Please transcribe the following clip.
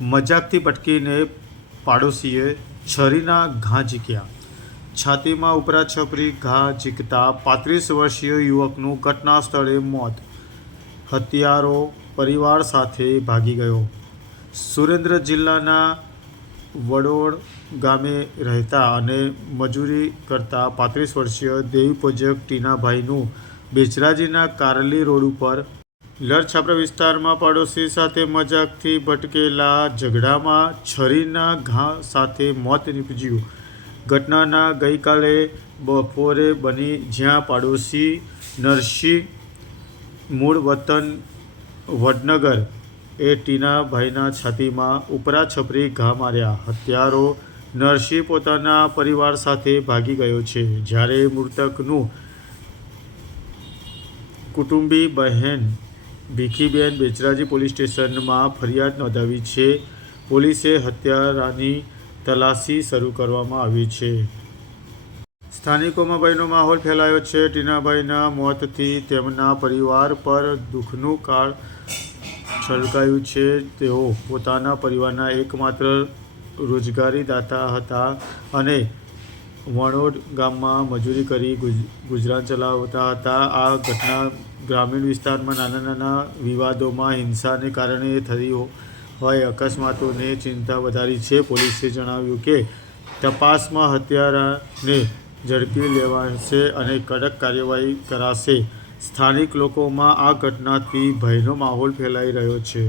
મજાકથી પટકીને પાડોશીએ છરીના ઘા ઝીક્યા. છાતીમાં ઉપરા છપરી ઘા ઝીકતા પાંત્રીસ વર્ષીય યુવકનું ઘટના સ્થળે મોત. હત્યારો પરિવાર સાથે ભાગી ગયો. સુરેન્દ્ર જિલ્લાના વડોળ ગામે રહેતા અને મજૂરી કરતા પાંત્રીસ વર્ષીય દેવી પૂજક ટીનાભાઈનું બેચરાજીના કારલી રોડ ઉપર લડછાપરા વિસ્તારમાં પાડોશી સાથે મજાકથી ભટકેલા ઝઘડામાં છરીના ઘા સાથે મોત નીપજ્યું. ઘટનાના ગઈકાલે બપોરે બની જ્યાં પાડોશી નરસિંહ મૂળ વતન વડનગર એ ટીનાભાઈના છાતીમાં ઉપરા છપરી ઘા માર્યા. હત્યારો નરસિંહ પોતાના પરિવાર સાથે ભાગી ગયો છે. જ્યારે મૃતકનું કુટુંબી બહેન ભીખીબેન બેચરાજી પોલીસ સ્ટેશનમાં ફરિયાદ નોંધાવી છે. પોલીસે હત્યારાની તલાશી શરૂ કરવામાં આવી છે. સ્થાનિકોમાં ભયનો માહોલ ફેલાયો છે. ટીનાભાઈના મોતથી તેમના પરિવાર પર દુઃખનું કાળ છલકાયું છે. તેઓ પોતાના પરિવારના એકમાત્ર રોજગારીદાતા હતા અને વણોડ ગામમાં મજૂરી કરી ગુજ, ગુજરાન ચલાવતા હતા. આ ઘટના ગ્રામીણ વિસ્તારમાં નાના નાના વિવાદોમાં હિંસાને કારણે થઈ હોય અકસ્માતોને ચિંતા વધારી છે. પોલીસે જણાવ્યું કે, તપાસમાં હત્યારાને ઝડપી લેવાશે અને કડક કાર્યવાહી કરાશે. સ્થાનિક લોકોમાં આ ઘટનાથી ભયનો માહોલ ફેલાઈ રહ્યો છે.